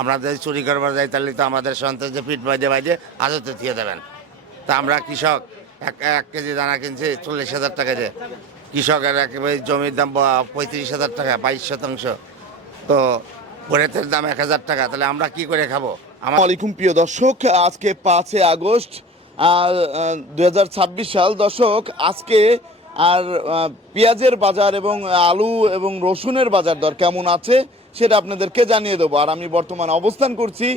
আমরা যদি চুরি করবার যাই তাহলে তো আমাদের সন্ত্রাস যে পিঠ বাইদে বাইদে আজতে দিয়ে দেবেন। তা আমরা কৃষক এক কেজি দানা কিনছি 40,000 টাকা দিয়ে, কৃষকের একেবারে জমির দাম 35,000 টাকা, 22%। তো পরেতের দাম 1,000 টাকা, তাহলে আমরা কি করে খাবো? আসসালামাইকুম প্রিয় দর্শক, আজকে 5 আগস্ট 2026 সাল। দর্শক, আজকে আর পেঁয়াজের বাজার এবং আলু এবং রসুনের বাজার দর কেমন আছে সেটা আপনাদেরকে জানিয়ে দেবো। আর আমি বর্তমানে অবস্থান করছি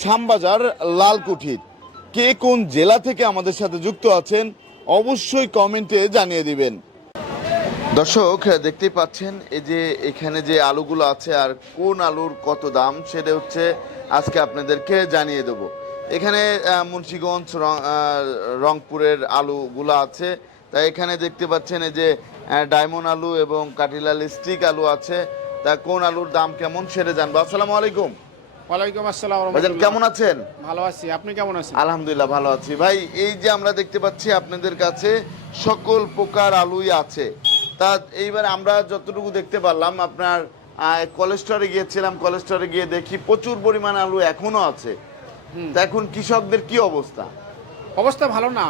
শ্যামবাজার লালকুঠির। কে কোন জেলা থেকে আমাদের সাথে যুক্ত আছেন অবশ্যই কমেন্টে জানিয়ে দিবেন। দর্শক, দেখতেই পাচ্ছেন এই যে এখানে যে আলুগুলো আছে আর কোন আলুর কত দাম সেটা হচ্ছে আজকে আপনাদেরকে জানিয়ে দেব। এখানে মুন্সিগঞ্জ রংপুরের আলুগুলো আছে। তাই এখানে দেখতে পাচ্ছেন এই যে ডায়মন্ড আলু এবং কাটিলাল স্টিক আলু আছে। তা কোন আলুর দাম কেমন সেটা জানবো। আসসালামু আলাইকুম। ওয়ালাইকুম আসসালাম। ভাইজান কেমন আছেন? ভালো আছি, আপনি কেমন আছেন? আলহামদুলিল্লাহ ভালো আছি। ভাই, এই যে আমরা দেখতে পাচ্ছি আপনাদের কাছে সকল প্রকার আলুই আছে। তা এইবার আমরা যতটুকু দেখতে পারলাম, আপনার কোলেস্টোরে গিয়েছিলাম, কোলেস্টোরে গিয়ে দেখি প্রচুর পরিমাণ আলু এখনো আছে। তা এখন কৃষকদের কি অবস্থা? অবস্থা ভালো না,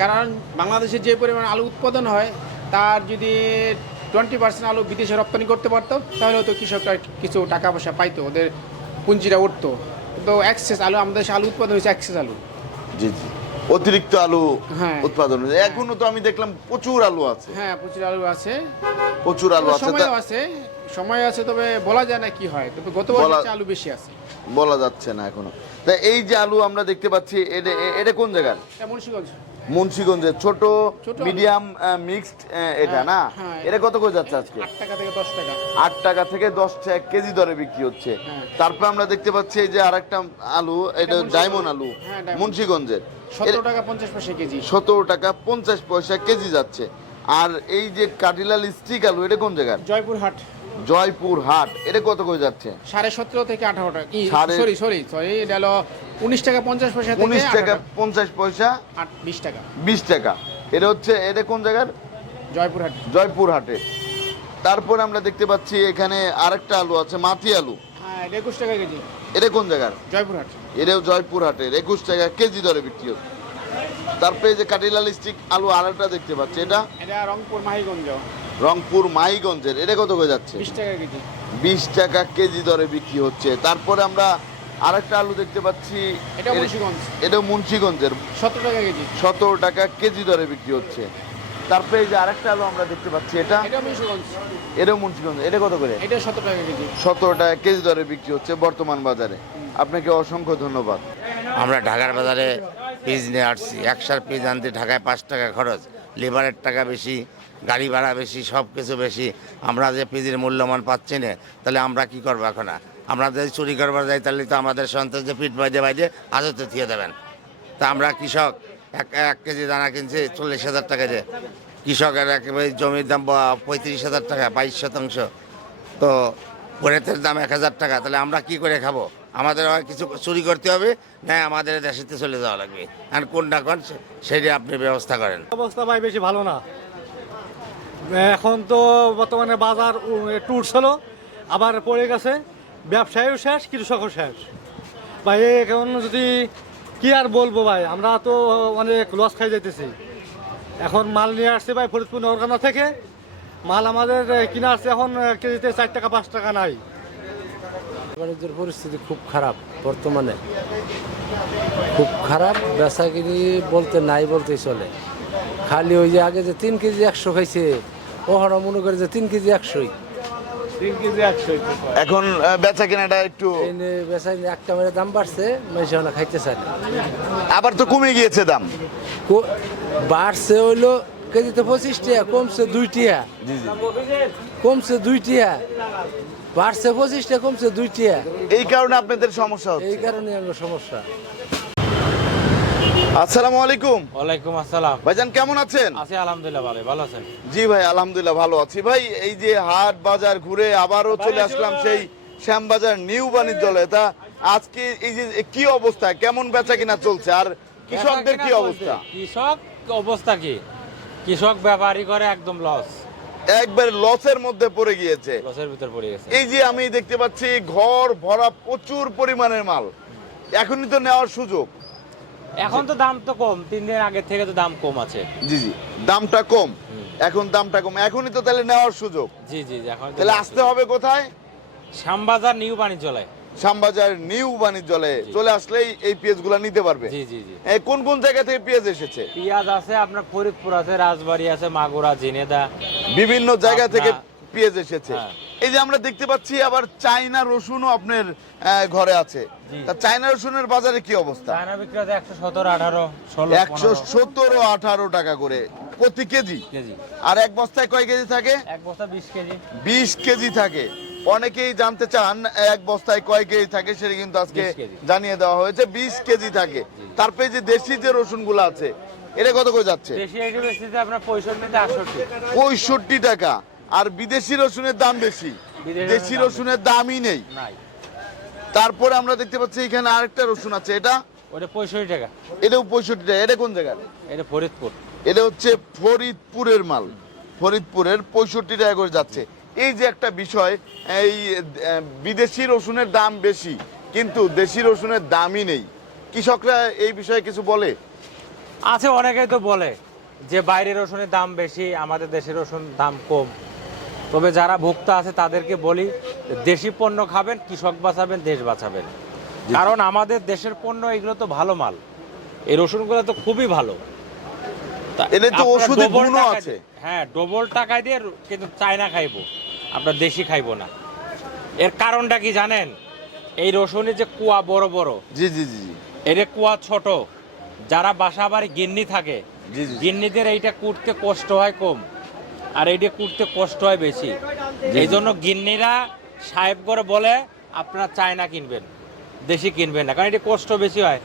কারণ বাংলাদেশে যে পরিমাণ আলু উৎপাদন হয় তার যদি 20% আলু বিদেশে রপ্তানি করতে পারতো তাহলে হয়তো কৃষকরা কিছু টাকা পয়সা পাইতো, ওদের পুঁজিটা উঠতো। কিন্তু এক্সেস আলু, আমাদের দেশে আলু উৎপাদন হয়েছে এক্সেস আলু। জি জি, অতিরিক্ত আলু হ্যাঁ উৎপাদন হয়েছে। এখনো তো আমি দেখলাম প্রচুর আলু আছে। হ্যাঁ, প্রচুর আলু আছে, প্রচুর আলু আছে। সময় আছে, তবে বলা যায় না কি হয়। তবে গত বছর আলু বেশি আছে, বলা যাচ্ছে না এখনো। তা এই যে আলু আমরা দেখতে পাচ্ছি, এটা কোন জায়গার? মুন্সিগঞ্জ। মুন্সিগঞ্জের ছোট মিডিয়াম মিক্সড এটা না? এটা কত করে যাচ্ছে আজকে? 8 টাকা থেকে 10 টাকা। 8 টাকা থেকে 10 টাকা কেজি দরে বিক্রি হচ্ছে। তারপর আমরা দেখতে পাচ্ছি এই যে আরেকটা আলু, এটা ডায়মন্ড আলু মুন্সিগঞ্জের, 17 টাকা 50 পয়সা কেজি। 17 টাকা 50 পয়সা কেজি যাচ্ছে। আর এই যে কাটিলাল স্টিক আলু, এটা কোন জায়গার? জয়পুরহাট। জয়পুরহাট, এটা কত করে যাচ্ছে? 17.5 থেকে 18 টাকা। সরি, এটা হলো 19 টাকা 50 পয়সা থেকে 19 টাকা 50 পয়সা 20 টাকা। 20 টাকা। এটা হচ্ছে, এটা কোন জায়গার? জয়পুরহাট। জয়পুরহাটে। তারপর আমরা দেখতে পাচ্ছি এখানে আরেকটা আলু আছে, মাটি আলু। হ্যাঁ, 21 টাকা কেজি। এটা কোন জায়গার? জয়পুরহাট। এটাও জয়পুরহাটের, 21 টাকা কেজি দরে বিক্রি হচ্ছে। তারপরে যে কাটিলাল স্টিক আলু আরেকটা দেখতে পাচ্ছি, এটা রংপুর মাহিগঞ্জ। রংপুর মাহিগঞ্জের, এটা কত করে যাচ্ছে? 20 টাকা কেজি। 20 টাকা কেজি দরে বিক্রি হচ্ছে। তারপরে আমরা আরেকটা আলু দেখতে পাচ্ছি, এটা মুন্সিগঞ্জ। এটাও মুন্সিগঞ্জের, 17 টাকা কেজি। 17 টাকা কেজি দরে বিক্রি হচ্ছে। তারপরে এই যে আরেকটা আলু আমরা দেখতে পাচ্ছি, এটা মুন্সিগঞ্জ, এটাও মুন্সিগঞ্জ, এটা কত করে? এটা 17 টাকা কেজি। 17 টাকা কেজি দরে বিক্রি হচ্ছে বর্তমান বাজারে। আপনাকে অসংখ্য ধন্যবাদ। আমরা ঢাকার বাজারে পিস নিয়ে আসছি, একশার পিস আনতে ঢাকায় 5 টাকা খরচ, লেবারের টাকা বেশি, গাড়ি ভাড়া বেশি, সব কিছু বেশি। আমরা যে পিসের মূল্যমান পাচ্ছি না, তাহলে আমরা কি করবো এখন? আমরা যদি চুরি করবার যাই তাহলে তো আমাদের সন্ত্রাস যে পিঠ বাইদে বাইদে আজতে দিয়ে দেবেন। তা আমরা কৃষক এক কেজি দানা কিনছি 40,000 টাকা দিয়ে, কৃষকের একেবারে জমির দাম 35,000 টাকা, 22%। তো পরেতের দাম 1,000 টাকা, তাহলে আমরা কি করে খাবো? আমাদের হয় কিছু চুরি করতে হবে, না আমাদের দেশেতে চলে যাওয়া লাগবে। আর কোনটা কোন সেটা আপনি ব্যবস্থা করেন। অবস্থা ভাই বেশি ভালো না। এখন তো বর্তমানে বাজার একটু উঠছিল, আবার পড়ে গেছে। ব্যবসায়ীও শেষ, কৃষকও শেষ ভাই। এখন যদি কি আর বলবো ভাই, আমরা তো অনেক লস খাই যাইতেছি। এখন মাল নিয়ে আসছে ভাই ফরিদপুর নগরকান্দা থেকে, মাল আমাদের কিনে আসছে এখন কেজিতে 4 টাকা 5 টাকা নাই। বাণিজ্যের পরিস্থিতি খুব খারাপ বর্তমানে, খুব খারাপ। বেচাকিনি বলতে নাই বলতেই চলে। খালি ওই যে আগে যে 3 কেজি 100 খাইছে, ওহারা মনে করে যে 3 কেজি 100। এখন বেচা কেনাটা একটু বেচা একটা মেরে দাম বাড়ছে, মেশে খাইতে চায় না। আবার তো কমে গিয়েছে দাম। বাড়ছে হইলো কেজিতে 25 টাকা, কমছে 2 টাকা। কমছে 2 টাকা, বাড়ছে 25 টাকা, কমছে 2 টাকা। এই কারণে আপনাদের সমস্যা হচ্ছে। এই কারণে আমার সমস্যা। আসসালামু আলাইকুম। ওয়ালাইকুম আসসালাম। ভাইজান কেমন আছেন? আছি আলহামদুলিল্লাহ, ভালো আছেন? জি ভাই, আলহামদুলিল্লাহ ভালো আছি। ভাই, এই যে হাট বাজার ঘুরে আবারও চলে আসলাম সেই শ্যামবাজার নিউ বাণিজ্যালয়ে। তা আজকে এই যে কি অবস্থা, কেমন বেচা কিনা চলছে, আর কৃষকদের কি অবস্থা? কৃষক অবস্থা কি? কৃষক ব্যাপারী করে একদম লস। একবারে লসের মধ্যে পড়ে গিয়েছে। লসের ভিতর পড়ে গেছে। এই যে আমি দেখতে পাচ্ছি ঘর ভরা প্রচুর পরিমাণের মাল, এখনই তো নেওয়ার সুযোগ। এখন তো দাম তো কম, 3 দিন আগে থেকে তো দাম কম আছে। জি জি, দামটা কম, এখন দামটা কম, এখনই তো তাহলে নেওয়ার সুযোগ। জি জি, এখন তো তাহলে আসতে হবে কোথায়? শ্যামবাজার নিউ বাণিজ্যালয়। শ্যামবাজার নিউ বাণিজ্যালয়ে চলে আসলেই এই পেঁয়াজগুলো নিতে পারবে। জি জি জি। কোন কোন জায়গা থেকে পেঁয়াজ এসেছে? পেঁয়াজ আছে আপনার ফরিদপুর আছে, রাজবাড়ী আছে, মাগুরা, ঝিনেদা, বিভিন্ন জায়গা থেকে পাবনা। পেঁয়াজ এসেছে। হ্যাঁ। এই যে আমরা দেখতে পাচ্ছি আবার চায়না রসুনও আপনার ঘরে আছে। জি। তা চায়না রসুনের বাজারে কি অবস্থা? চায়না বিক্রি আছে 117, 18, 16, 15 117-18 টাকা করে প্রতি কেজি। কেজি। আর এক বস্তায় কয় কেজি থাকে? এক বস্তা 20 কেজি। 20 কেজি থাকে। অনেকেই জানতে চান এক বস্তায় কয় কেজি থাকে, সেটা কিন্তু আজকে 20 কেজি। জানিয়ে দেওয়া হয়েছে, 20 কেজি থাকে। তারপরে যে দেশি যে রসুনগুলো আছে এটা কত করে যাচ্ছে? দেশি আইডি বেচতেছে আপনার 65 68। 65 টাকা। আর বিদেশি রসুনের দাম বেশি, বিদেশি দেশি রসুনের দাম রসুনের দামই নেই। নাই, তারপরে আমরা দেখতে পাচ্ছি এখানে আরেকটা রসুন আছে, এটা ওটা 65 টাকা। এটাও 65 টাকা। এটা কোন জায়গার? এটা ফরিদপুর। এটা হচ্ছে ফরিদপুরের মাল, ফরিদপুরের 65 টাকা করে যাচ্ছে। এই যে একটা বিষয়, এই বিদেশি রসুনের দাম বেশি কিন্তু দেশি রসুনের দামই নেই, কৃষকরা এই বিষয়ে কিছু বলে? আছে, অনেকেই তো বলে যে বাইরের রসুনের দাম বেশি, আমাদের দেশের রসুন দাম কম। তবে যারা ভোক্তা আছে তাদেরকে বলি, দেশি পণ্য খাবেন, কৃষক বাঁচাবেন, দেশ বাঁচাবেন। কারণ আমাদের দেশের পণ্য এগুলো তো ভালো মাল, এই রসুনগুলো তো খুবই ভালো। তা এদের তো আপনারা ওষুধে ডবল গুণও টাকা আছে। দিয়ে- হ্যাঁ, ডবল টাকায় দিয়ে কিন্তু চায়না খাইবো, আপনার দেশি খাইবো না। এর কারণটা কি জানেন? এই রসুনের যে কুয়া বড় বড়, জি জি জি জি এর কুয়া ছোট। যারা বাসা বাড়ি গিন্নি থাকে, জি জি। গিন্নিদের এইটা কুটতে কষ্ট হয় কম, আর এইটা কুটতে কষ্ট হয় বেশি। এই জন্য গিন্নিরা সাহেব করে বলে আপনারা চায়না কিনবেন, দেশি কিনবেন না, কারণ এটা কষ্ট বেশি হয়।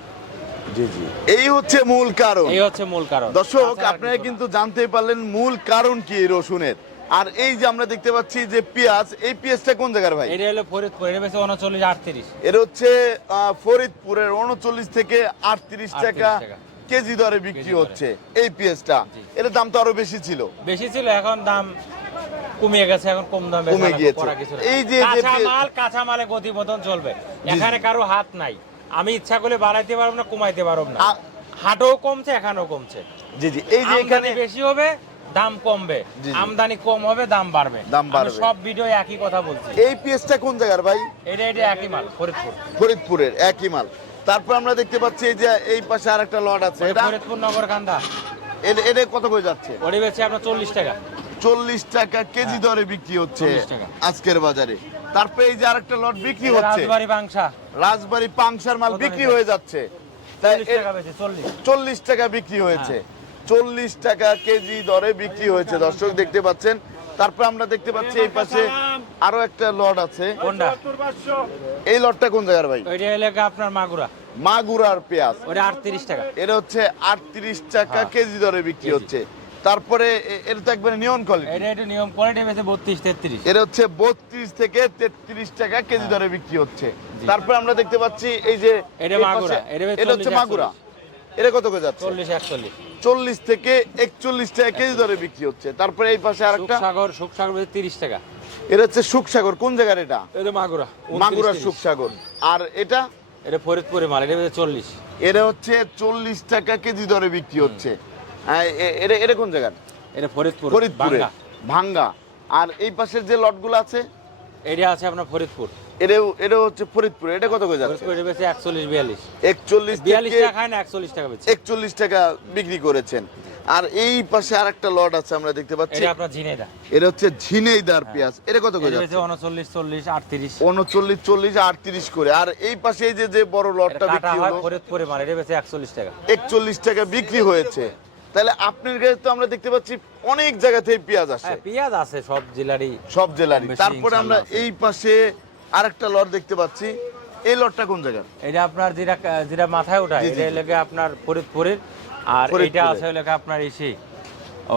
জি জি, এই হচ্ছে মূল কারণ। এই হচ্ছে মূল কারণ। দর্শক, তাছাড়া আর আপনারা কিছু না। কিন্তু জানতে পারলেন মূল কারণ কি এই রসুনের। আর এই যে আমরা দেখতে পাচ্ছি যে পেঁয়াজ, এই পেঁয়াজটা কোন জায়গার ভাই? এটা হলো ফরিদপুর, এটা বেশি 39 38। এর হচ্ছে ফরিদপুরের 39 থেকে 38 টাকা টাকা কেজি দরে বিক্রি কেজি দরে। হচ্ছে এই পেঁয়াজটা। জি। এর দাম তো আরো বেশি ছিল। বেশি ছিল, এখন দাম কমিয়ে গেছে, এখন কম দামে কমে বেচা গিয়েছে। করা কিছু না। এই যে কাঁচা মালে গতি মতন চলবে, এখানে কারো হাত নাই। আমি ইচ্ছা করলে বাড়াইতে পারবো না, কমাইতে পারবো না। হাটও কমছে, এখানেও কমছে। জি জি, এই যে এখানে আমদানি বেশি হবে, দাম কমবে। জি, জি। আমদানি কম হবে, দাম বাড়বে। দাম আমি বাড়বে। সব ভিডিও একই কথা বলছি। এই পেঁয়াজটা কোন জায়গার ভাই? এটা একই মাল, ফরিদপুর। ফরিদপুরের একই মাল। তারপর আমরা দেখতে পাচ্ছি এই যে এই পাশে আরেকটা লট আছে, এটা ফরিদপুর নগরকান্দা, এটা কত করে যাচ্ছে? ওটি বেচে আপনার 40 টাকা। 40 টাকা কেজি দরে বিক্রি হচ্ছে 40 টাকা। আজকের বাজারে। তারপরে এই যে আরেকটা লট বিক্রি হচ্ছে, রাজবাড়ি বাংশা, রাজবাড়ি পাংশার মাল কত বিক্রি হয়েছে? হয়ে যাচ্ছে। তাই 40 টাকা বেচে, 40। 40 টাকা বিক্রি হয়েছে, 40 টাকা কেজি দরে বিক্রি হয়েছে। দর্শক দেখতে পাচ্ছেন। তারপর আমরা দেখতে পাচ্ছি এই পাশে আরো একটা লট আছে। কোনটা? এই লটটা কোন জায়গার ভাই? ওইটা এলাকা আপনার মাগুরা, মাগুরার পেঁয়াজ। ওটা 38 টাকা। এটা হচ্ছে 38 টাকা হ্যাঁ। কেজি দরে বিক্রি কেজি। হচ্ছে। তারপরে এটা তো একবারে নিয়ন কোয়ালিটি। এটা একটু নিয়ম কোয়ালিটি বেচে 32 33। এটা হচ্ছে 32 থেকে 33 টাকা কেজি দরে বিক্রি হচ্ছে। তারপর আমরা দেখতে পাচ্ছি এই যে এটা এই মাগুরা, পাশে- এটা এটা হচ্ছে 40, মাগুরা। এটা কত করে যাচ্ছে? 40 41। 40 থেকে 41 টাকা কেজি দরে বিক্রি হচ্ছে। তারপরে এই পাশে আরেকটা, সুখসাগর বেচে 30 টাকা। এটা হচ্ছে সুখসাগর। কোন জায়গার এটা? এটা মাগুরা, মাগুরার সুখসাগর। আর এটা এটা ফরিদপুরে মাল, এটা বেচে 40। এটা হচ্ছে 40 টাকা কেজি দরে বিক্রি হচ্ছে। এটা এটা কোন জায়গার? এটা ফরিদপুর, ফরিদপুরে বাংলা। ভাঙ্গা। আর এই পাশের যে লটগুলো আছে এটা আছে আপনার ফরিদপুর, এটা হচ্ছে ফরিদপুরে। এটা কত করে যাচ্ছে? ফরিদপুর এটা বেচে 41 42। 41 42 থেকে টাকা খায় না, 41 টাকা বেচে। 41 টাকা বিক্রি করেছেন। আর এই পাশে আরেকটা লট আছে আমরা দেখতে পাচ্ছি, এটা আপনার ঝিনেদা, এটা হচ্ছে ঝিনেইদার পেঁয়াজ। এটা কত করে এটা যাচ্ছে? বেচে 39 40 38। 39 40 38 করে। আর এই পাশে এই যে বড় এটা লটটা কাটা বিক্রি হয় হলো ফরিদপুরে মাল, এটা বেচে 41 টাকা। 41 টাকা বিক্রি হয়েছে। তাহলে আপনার কাছে তো আমরা দেখতে পাচ্ছি অনেক জায়গা থেকে পেঁয়াজ আসে, হ্যাঁ, পেঁয়াজ আছে সব জেলারই, সব জেলারই। বেশি তারপরে আমরা ইনশাআল্লাহ আছে। এই পাশে আরেকটা লট দেখতে পাচ্ছি। এই লটটা কোন জায়গার? এটা আপনার যেটা যেটা মাথায় ওঠা, জি, জি, এটা জি। লেগে আপনার ফরিদপুরের। আর এটা ফরিদপুরের। আছে লেগে আপনার এসে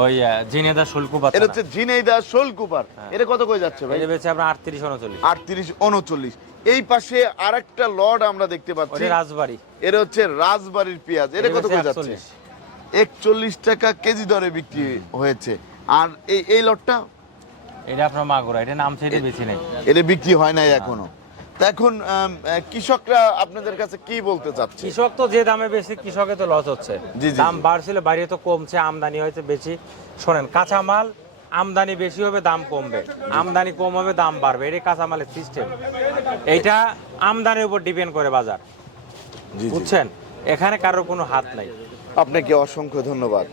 ওই ঝিনেদা শুল্কুপাত, এটা হচ্ছে ঝিনাইদা শোলকুপার। এটা কত করে যাচ্ছে ভাই? এটা বেচে আপনার 38 39। 38 39। এই পাশে আরেকটা লট আমরা দেখতে পাচ্ছি, ওটা রাজবাড়ি, এটা হচ্ছে রাজবাড়ির পেঁয়াজ। এটা কত করে যাচ্ছে? 41 টাকা কেজি দরে বিক্রি হয়েছে। আর এই লটটা এটা আপনার মাগুরা, এটা নামছে, এটা বেশি নেই। এটা বিক্রি হয় নাই এখনো। তা এখন কৃষকরা আপনাদের কাছে কি বলতে চাচ্ছে? কৃষক তো যে দামে বেশি, কৃষকে তো লস হচ্ছে। জি, জি, দাম জি। বাড়ছিল, বাইরে তো কমছে, আমদানি হয়েছে বেশি। শোনেন, কাঁচামাল আমদানি বেশি হবে, দাম কমবে, আমদানি কম হবে, দাম বাড়বে, এটাই কাঁচামালের সিস্টেম। এইটা আমদানির উপর ডিপেন্ড করে বাজার, জি, জি। বুঝছেন? এখানে কারোর কোনো হাত নাই। আপনাকে অসংখ্য ধন্যবাদ।